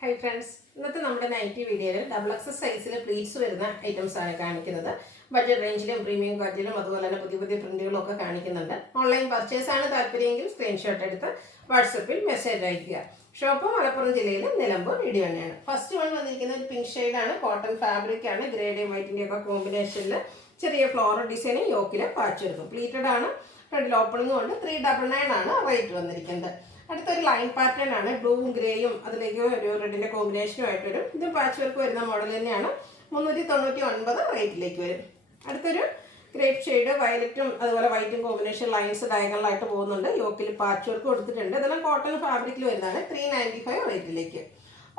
Hi friends, ഇന്നത്തെ നമ്മുടെ nightie വീഡിയോയിൽ ഡബിൾ എക്സസ് സൈസിൽ പ്ലീറ്റ്സ് വരുന്ന ഐറ്റംസ് ആണ് കാണിക്കുന്നത്. ബഡ്ജറ്റ് റേഞ്ചിലും പ്രീമിയം ക്വാളിറ്റിയിലും അതുപോലെ തന്നെ പുതിയ പുതിയ പ്രിന്റുകളും ഒക്കെ കാണിക്കുന്നുണ്ട്. ഓൺലൈൻ പർച്ചേസ് ആണ് താല്പര്യമെങ്കിൽ സ്ക്രീൻഷോട്ട് എടുത്ത് വാട്സപ്പിൽ മെസ്സേജ് അയയ്ക്കുക. ഷോപ്പ് മലപ്പുറം ജില്ലയിൽ നിലമ്പൂർ ഇടിവണ്ണയാണ്. ഫസ്റ്റ് വൺ വന്നിരിക്കുന്നത് ഒരു പിങ്ക് ഷെയ്ഡാണ്, കോട്ടൺ ഫാബ്രിക് ആണ്, ഗ്രേഡ് വൈറ്റിൻ്റെ ഒക്കെ കോമ്പിനേഷനിൽ ചെറിയ ഫ്ലോറൽ ഡിസൈൻ യോക്കിൽ പാച്ചെടുക്കും. പ്ലീറ്റഡ് ആണ്, ഫ്രണ്ടിൽ ഓപ്പണിംഗ് കൊണ്ട് 399 ആണ് റേറ്റ് വന്നിരിക്കുന്നത്. അടുത്തൊരു ലൈൻ പാറ്റേൺ ആണ്, ബ്ലൂവും ഗ്രേയും അതിലേക്ക് ഒരു റെഡിൻ്റെ കോമ്പിനേഷനും ആയിട്ട് വരും. ഇതും പാച്ച് വർക്ക് വരുന്ന മോഡൽ തന്നെയാണ്. 399 റേറ്റിലേക്ക് വരും. അടുത്തൊരു ഗ്രേപ്പ് ഷെയ്ഡ് വയലറ്റും അതുപോലെ വൈറ്റും കോമ്പിനേഷൻ ലൈൻസ് ഡയഗണലായിട്ട് പോകുന്നുണ്ട്. യോക്കിൽ പാച്ച് വർക്ക് കൊടുത്തിട്ടുണ്ട്. ഇതെല്ലാം കോട്ടൺ ഫാബ്രിക്കിൽ വരുന്നതാണ്. 395 റേറ്റിലേക്ക്.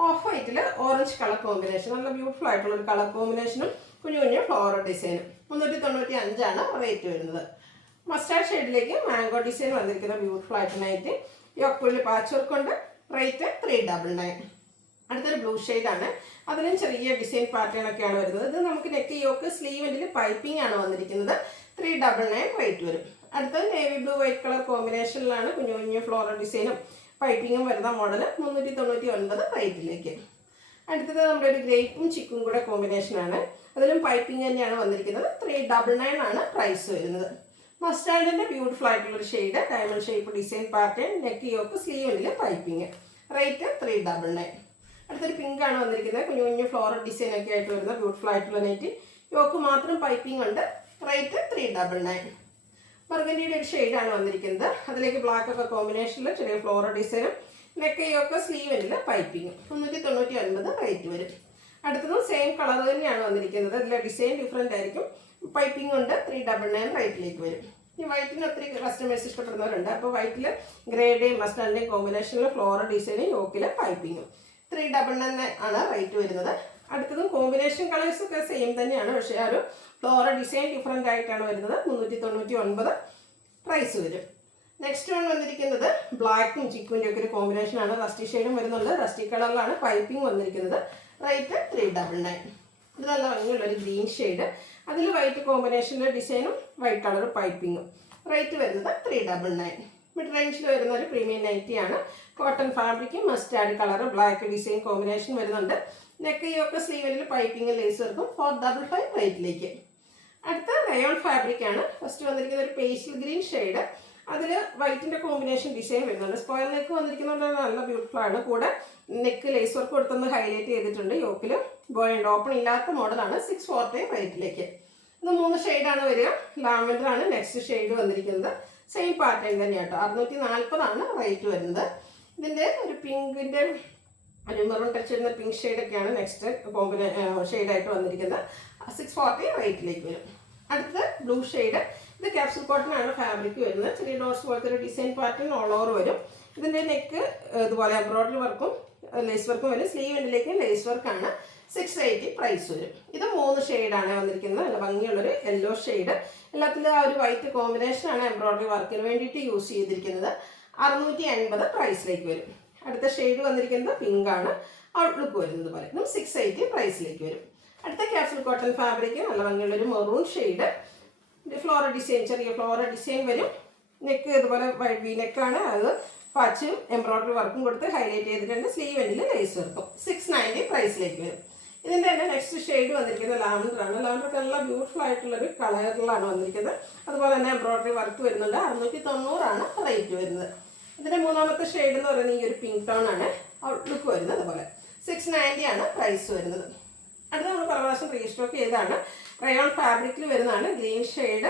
ഓഫ് വൈറ്റിൽ ഓറഞ്ച് കളർ കോമ്പിനേഷൻ, നല്ല ബ്യൂട്ടിഫുൾ ആയിട്ടുള്ള ഒരു കളർ കോമ്പിനേഷനും കുഞ്ഞു കുഞ്ഞു ഫ്ലോറൽ ഡിസൈനും. 395 ആണ് റേറ്റ് വരുന്നത്. മസ്റ്റാർഡ് ഷെയ്ഡിലേക്ക് മാംഗോ ഡിസൈൻ വന്നിരിക്കുന്ന ബ്യൂട്ടിഫുൾ ആയിട്ട് നൈറ്റ് യോക്കുള്ളിൽ പാച്ച് വർക്ക് കൊണ്ട് റേറ്റ് 399. അടുത്തൊരു ബ്ലൂ ഷെയ്ഡാണ്, അതിലും ചെറിയ ഡിസൈൻ പാറ്റേൺ ഒക്കെയാണ് വരുന്നത്. ഇത് നമുക്ക് നെക്ക് യോക്ക് സ്ലീവെൻറ്റിൽ പൈപ്പിംഗ് ആണ് വന്നിരിക്കുന്നത്. 399 റേറ്റ് വരും. അടുത്തത് നേവി ബ്ലൂ വൈറ്റ് കളർ കോമ്പിനേഷനിലാണ് കുഞ്ഞു കുഞ്ഞു ഫ്ലോറൽ ഡിസൈനും പൈപ്പിങ്ങും വരുന്ന മോഡൽ. 399 റേറ്റിലേക്ക്. അടുത്തത് നമ്മുടെ ഒരു ഗ്രേപ്പും ചിക്കും കൂടെ കോമ്പിനേഷനാണ്, അതിലും പൈപ്പിംഗ് തന്നെയാണ് വന്നിരിക്കുന്നത്. 399 ആണ് പ്രൈസ് വരുന്നത്. മസ്റ്റാർഡിൻ്റെ ബ്യൂട്ടിഫുൾ ആയിട്ടുള്ളൊരു shade, diamond shape design pattern, neck yoke സ്ലീവിൽ പൈപ്പിംഗ്, റേറ്റ് 399. അടുത്തൊരു പിങ്ക് ആണ് വന്നിരിക്കുന്നത്, കുഞ്ഞു കുഞ്ഞു ഫ്ലോറൽ ഡിസൈൻ ഒക്കെ ആയിട്ട് വരുന്ന ബ്യൂട്ടിഫുൾ ആയിട്ടുള്ള നെറ്റ് യോക്ക് മാത്രം പൈപ്പിംഗ് ഉണ്ട്. റേറ്റ് 399. ബർഗൻഡിയുടെ ഒരു ഷെയ്ഡാണ് വന്നിരിക്കുന്നത്, അതിലേക്ക് ബ്ലാക്ക് ഒക്കെ കോമ്പിനേഷനിൽ ചെറിയ ഫ്ലോറൽ ഡിസൈനും നെക്ക് യോക്ക് സ്ലീവിൽ പൈപ്പിംഗ്. 399 റേറ്റ് വരും. അടുത്തതും സെയിം കളർ തന്നെയാണ് വന്നിരിക്കുന്നത്, അതിലെ ഡിസൈൻ ഡിഫറെൻ്റ് ആയിരിക്കും. പൈപ്പിംഗ് കൊണ്ട് 399 റേറ്റിലേക്ക് വരും. ഈ വൈറ്റിന് ഒത്തിരി കസ്റ്റമേഴ്സ് ഇഷ്ടപ്പെടുന്നവരുണ്ട്. അപ്പോൾ വൈറ്റിൽ ഗ്രേഡേയും മസ്റ്റാർഡിൻ്റെയും കോമ്പിനേഷനിൽ ഫ്ലോറൽ ഡിസൈനും യോക്കിൽ പൈപ്പിങ്ങും. 399 ആണ് റേറ്റ് വരുന്നത്. അടുത്തതും കോമ്പിനേഷൻ കളേഴ്സ് ഒക്കെ സെയിം തന്നെയാണ്, പക്ഷേ ആ ഒരു ഫ്ലോറൽ ഡിസൈൻ ഡിഫറെൻ്റ് ആയിട്ടാണ് വരുന്നത്. 399 പ്രൈസ് വരും. നെക്സ്റ്റ് വൺ വന്നിരിക്കുന്നത് ബ്ലാക്കും ചിക്കുവിൻ്റെ ഒക്കെ ഒരു കോമ്പിനേഷനാണ്. റസ്റ്റി ഷെയ്ഡും വരുന്നുണ്ട്, റസ്റ്റി കളറിലാണ് പൈപ്പിംഗ് വന്നിരിക്കുന്നത്. റേറ്റ് 399. ഇത് നല്ല ഭംഗിയുള്ളൊരു ഗ്രീൻ ഷെയ്ഡ്, അതിൽ വൈറ്റ് കോമ്പിനേഷനിലെ ഡിസൈനും വൈറ്റ് കളർ പൈപ്പിങ്ങും. റേറ്റ് വരുന്നത് 399. മിഡ് റേഞ്ചിൽ വരുന്ന ഒരു പ്രീമിയം നൈറ്റിയാണ്. കോട്ടൺ ഫാബ്രിക്കും mustard colour black design combination വരുന്നുണ്ട്. നെക്ക് യോക്ക് സ്ലീവിൽ പൈപ്പിംഗ് ലേസ് വർക്കും 455 റേറ്റിലേക്ക്. അടുത്ത റയോൺ ഫാബ്രിക് ആണ്. ഫസ്റ്റ് വന്നിരിക്കുന്ന ഒരു പേസ്റ്റൽ ഗ്രീൻ ഷെയ്ഡ്, അതിൽ വൈറ്റിൻ്റെ കോമ്പിനേഷൻ ഡിസൈൻ വരുന്നുണ്ട്. സ്ക്വയർ നെക്ക് വന്നിരിക്കുന്നത് നല്ല ബ്യൂട്ടിഫുൾ ആണ്. കൂടെ നെക്ക് ലേസ് വർക്ക് കൊടുത്തൊന്ന് ഹൈലൈറ്റ് ചെയ്തിട്ടുണ്ട്. യോക്കിൽ ബോയുണ്ട്, ഓപ്പൺ ഇല്ലാത്ത മോഡലാണ്. 640 റേറ്റിലേക്ക്. ഇത് 3 ഷെയ്ഡാണ് വരിക. ലാവൻഡർ ആണ് നെക്സ്റ്റ് ഷെയ്ഡ് വന്നിരിക്കുന്നത്. സെയിം പാറ്റേൺ തന്നെയാണ് കേട്ടോ. 640 ആണ് റേറ്റ് വരുന്നത്. ഇതിൻ്റെ ഒരു പിങ്കിൻ്റെ ഒരു മെറൂൺ ടച്ച് വരുന്ന പിങ്ക് ഷെയ്ഡൊക്കെയാണ് നെക്സ്റ്റ് ഷെയ്ഡായിട്ട് വന്നിരിക്കുന്നത്. 640 റേറ്റിലേക്ക് വരും. അടുത്തത് ബ്ലൂ ഷെയ്ഡ്, ഇത് ക്യാപ്സൂൾ കോട്ടൺ ആണ് ഫാബ്രിക് വരുന്നത്. ചെറിയ ഡോട്ട്സ് പോലത്തെ ഒരു ഡിസൈൻ പാറ്റേൺ ഓൾ ഓവർ വരും. ഇതിൻ്റെ നെക്ക് ഇതുപോലെ എംബ്രോയിഡറി വർക്കും ലേസ് വർക്കും വരും. സ്ലീവ് എൻഡിലേക്ക് ലേസ് വർക്കാണ്. 680 പ്രൈസ് വരും. ഇത് 3 ഷെയ്ഡാണ് വന്നിരിക്കുന്നത്. നല്ല ഭംഗിയുള്ളൊരു യെല്ലോ ഷെയ്ഡ്, എല്ലാത്തിലും ആ ഒരു വൈറ്റ് കോമ്പിനേഷനാണ് എംബ്രോയിഡറി വർക്കിന് വേണ്ടിയിട്ട് യൂസ് ചെയ്തിരിക്കുന്നത്. 680 പ്രൈസിലേക്ക് വരും. അടുത്ത ഷെയ്ഡ് വന്നിരിക്കുന്നത് പിങ്ക് ആണ്, ഔട്ട്ലുക്ക് വരുന്നത് പോലെ. ഇതും 680 പ്രൈസിലേക്ക് വരും. അടുത്ത ക്യാപ്സൂൾ കോട്ടൺ ഫാബ്രിക്, നല്ല ഭംഗിയുള്ളൊരു മെറൂൺ ഷെയ്ഡ്, ഫ്ലോറൽ ഡിസൈൻ ചെറിയ ഫ്ലോറൽ ഡിസൈൻ വരും. നെക്ക് ഇതുപോലെ വൈറ്റ് വി നെക്കാണ്, അത് പാച്ചും എംബ്രോയിഡറി വർക്കും കൊടുത്ത് ഹൈലൈറ്റ് ചെയ്തിട്ടുണ്ട്. സ്ലീവ് എൻഡിൽ ലേസ് വർക്കും. 690 പ്രൈസിലേക്ക് വരും. ഇതിൻ്റെ തന്നെ നെക്സ്റ്റ് ഷെയ്ഡ് വന്നിരിക്കുന്നത് ലാവൻഡർ ആണ്. ലാവൻഡർ നല്ല ബ്യൂട്ടിഫുൾ ആയിട്ടുള്ളൊരു കളറിലാണ് വന്നിരിക്കുന്നത്. അതുപോലെ തന്നെ എംബ്രോയിഡറി വർക്ക് വരുന്നുണ്ട്. 690 ആണ് റേറ്റ് വരുന്നത്. ഇതിൻ്റെ മൂന്നാമത്തെ ഷെയ്ഡ് എന്ന് പറയുന്നത് ഈ ഒരു പിങ്ക് ടോൺ ആണ്, ഔട്ട്ലുക്ക് വരുന്നത് അതുപോലെ. 690 ആണ് പ്രൈസ് വരുന്നത്. അടുത്ത നമ്മൾ പല പ്രാവശ്യം റീസ്റ്റോക്ക് ചെയ്താണ്. റയോൺ ഫാബ്രിക്കിൽ വരുന്നതാണ്. ഗ്രീൻ ഷെയ്ഡ്,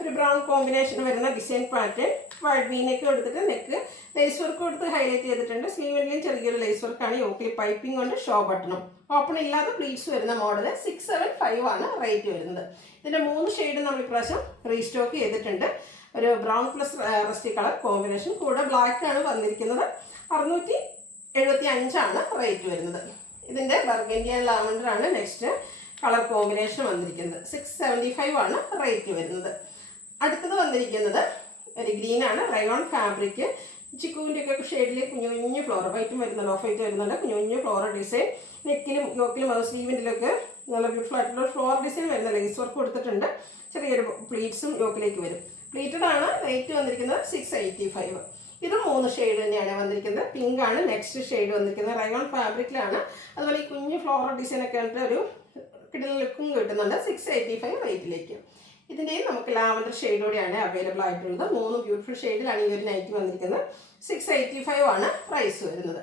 ഒരു ബ്രൗൺ കോമ്പിനേഷൻ വരുന്ന ഡിസൈൻ പാറ്റേൺ, വൈറ്റ് വീനൊക്കെ കൊടുത്തിട്ട് നെക്ക് ലേസ് വർക്ക് കൊടുത്ത് ഹൈലൈറ്റ് ചെയ്തിട്ടുണ്ട്. സ്ലീവിലും ചെറിയൊരു ലേസ് വർക്കാണ്. യോക്കിൽ പൈപ്പിംഗ് കൊണ്ട് ഷോ ബട്ടണും ഓപ്പൺ ഇല്ലാത്ത പ്ലീറ്റ്സ് വരുന്ന മോഡൽ. 675 ആണ് റേറ്റ് വരുന്നത്. ഇതിൻ്റെ 3 ഷെയ്ഡ് നമ്മൾ ഇപ്രാവശ്യം റീസ്റ്റോക്ക് ചെയ്തിട്ടുണ്ട്. ഒരു brown plus rusty colour combination, കൂടെ ബ്ലാക്ക് ആണ് വന്നിരിക്കുന്നത്. 675 ആണ് റേറ്റ് വരുന്നത്. ഇതിൻ്റെ ബർഗൻഡി ആൻഡ് ലാവൻഡർ ആണ് നെക്സ്റ്റ് കളർ കോമ്പിനേഷൻ വന്നിരിക്കുന്നത്. 675 ആണ് റേറ്റ് വരുന്നത്. അടുത്തത് വന്നിരിക്കുന്നത് ഒരു ഗ്രീൻ ആണ്, റയോൺ ഫാബ്രിക്, ചിക്കുവിൻ്റെ ഒക്കെ ഷെയ്ഡിൽ കുഞ്ഞു കുഞ്ഞു ഫ്ലോറൽ വൈറ്റും വരുന്നുണ്ട്, ഓഫ് വൈറ്റ് വരുന്നുണ്ട്. കുഞ്ഞു കുഞ്ഞു ഫ്ലോറൽ ഡിസൈൻ നെക്കിലും യോക്കിലും സ്ലീവിൻ്റെലൊക്കെ നല്ല ബ്യൂട്ടിഫുൾ ആയിട്ടുള്ള ഫ്ലോറൽ ഡിസൈൻ വരുന്ന ലേസ് വർക്ക് കൊടുത്തിട്ടുണ്ട്. ചെറിയൊരു പ്ലീറ്റ്സും യോക്കിലേക്ക് വരും. പ്ലീറ്റഡ് ആണ്. റേറ്റ് വന്നിരിക്കുന്നത് 685. ഇത് 3 ഷെയ്ഡ് തന്നെയാണ് വന്നിരിക്കുന്നത്. പിങ്ക് ആണ് നെക്സ്റ്റ് ഷെയ്ഡ് വന്നിരിക്കുന്നത്. റയോൺ ഫാബ്രിക്കിലാണ്. അതുപോലെ ഈ കുഞ്ഞു ഫ്ലോറൽ ഡിസൈനൊക്കെ ആയിട്ട് ഒരു കിടിലൻ ലുക്കും കിട്ടുന്നുണ്ട്. 685 റേറ്റിലേക്ക്. ഇതിൻ്റെയും നമുക്ക് ലാവൻഡർ ഷെയ്ഡോടെയാണ് അവൈലബിൾ ആയിട്ടുള്ളത്. 3 ബ്യൂട്ടിഫുൾ ഷെയ്ഡിലാണ് ഈ ഒരു നൈറ്റി വന്നിരിക്കുന്നത്. 685 ആണ് പ്രൈസ് വരുന്നത്.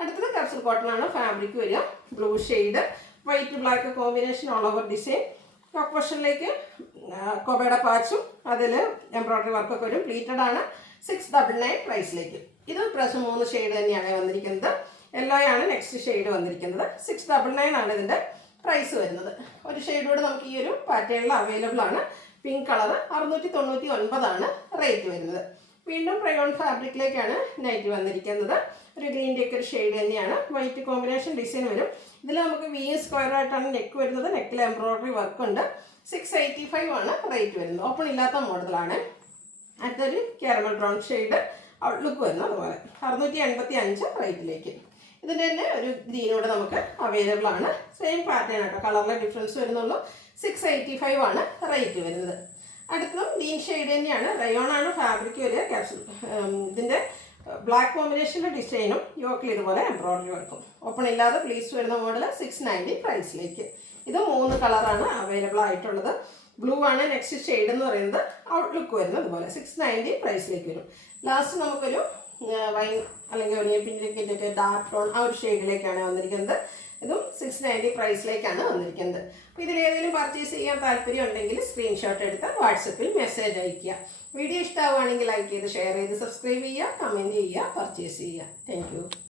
അടുത്തത് കപ്സൽ കോട്ടൺ ആണ് ഫാബ്രിക് വരിക. Blue shade, white black combination, all over design. Top പോർഷനിലേക്ക് കൊബയുടെ പാച്ചും അതിൽ എംബ്രോയിഡറി വർക്കൊക്കെ വരും. പ്ലീറ്റഡ് ആണ്. 699 പ്രൈസിലേക്ക്. ഇത് പ്രശ്നം 3 ഷെയ്ഡ് തന്നെയാണ് വന്നിരിക്കുന്നത്. യെല്ലോ ആണ് നെക്സ്റ്റ് ഷെയ്ഡ് വന്നിരിക്കുന്നത്. 699 ആണ് ഇതിൻ്റെ പ്രൈസ് വരുന്നത്. ഒരു ഷെയ്ഡ് കൂടെ നമുക്ക് ഈ ഒരു പാറ്റേണിൽ അവൈലബിൾ ആണ്. പിങ്ക് കളർ 699 ആണ് റേറ്റ് വരുന്നത്. വീണ്ടും റയോൺ ഫാബ്രിക്കിലേക്കാണ് നൈറ്റി വന്നിരിക്കുന്നത്. ഒരു ഗ്രീൻ്റെ ഒക്കെ ഒരു ഷെയ്ഡ് തന്നെയാണ്. വൈറ്റ് കോമ്പിനേഷൻ ഡിസൈൻ വരും. ഇതിൽ നമുക്ക് വി സ്ക്വയർ ആയിട്ടാണ് നെക്ക് വരുന്നത്. നെക്കിൽ എംബ്രോയിഡറി വർക്ക് ഉണ്ട്. 685 ആണ് റേറ്റ് വരുന്നത്. ഓപ്പൺ ഇല്ലാത്ത മോഡലാണ്. അടുത്തൊരു കാരമൽ ബ്രൗൺ ഷെയ്ഡ് ഔട്ട്ലുക്ക് വരുന്നത്. അതുപോലെ 685 റേറ്റിലേക്ക്. ഇതിൻ്റെ തന്നെ ഒരു ഗ്രീനോടെ നമുക്ക് അവൈലബിൾ ആണ്. സെയിം പാറ്റേൺ ആട്ടോ, കളറിലെ ഡിഫറൻസ് വരുന്നുള്ളൂ. 685 ആണ് റേറ്റ് വരുന്നത്. അടുത്തതും ഗ്രീൻ ഷെയ്ഡ് തന്നെയാണ്. റയോൺ ആണ് ഫാബ്രിക് വരിക. ക്യാപ്സൂൾ ഇതിൻ്റെ ബ്ലാക്ക് കോമ്പിനേഷൻ്റെ ഡിസൈനും യോക്കിൽ ഇതുപോലെ എംബ്രോയിഡറി വർക്കും. ഓപ്പൺ ഇല്ലാതെ പ്ലീസ് വരുന്ന മോഡൽ 690 പ്രൈസിലേക്ക്. ഇത് 3 കളറാണ് അവൈലബിൾ ആയിട്ടുള്ളത്. ബ്ലൂ ആണ് നെക്സ്റ്റ് ഷെയ്ഡ് എന്ന് പറയുന്നത്. ഔട്ട്ലുക്ക് വരുന്നത് അതുപോലെ 690 പ്രൈസിലേക്ക് വരും. ലാസ്റ്റ് നമുക്കൊരു വൈൻ അല്ലെങ്കിൽ ഒനിയൻ പിങ്കിൻ്റെ ഡാർക്ക് ടോൺ ആ ഒരു ഷെയ്ഡിലേക്കാണ് വന്നിരിക്കുന്നത്. ഇതും 690 പ്രൈസിലേക്കാണ് വന്നിരിക്കുന്നത്. അപ്പോൾ ഇതിലേതെങ്കിലും പർച്ചേസ് ചെയ്യാൻ താല്പര്യം ഉണ്ടെങ്കിൽ സ്ക്രീൻഷോട്ട് എടുത്ത് വാട്സപ്പിൽ മെസ്സേജ് അയയ്ക്കുക. വീഡിയോ ഇഷ്ടമാവുകയാണെങ്കിൽ ലൈക്ക് ചെയ്ത് ഷെയർ ചെയ്ത് സബ്സ്ക്രൈബ് ചെയ്യുക, കമൻറ്റ് ചെയ്യുക, പർച്ചേസ് ചെയ്യുക. Thank you.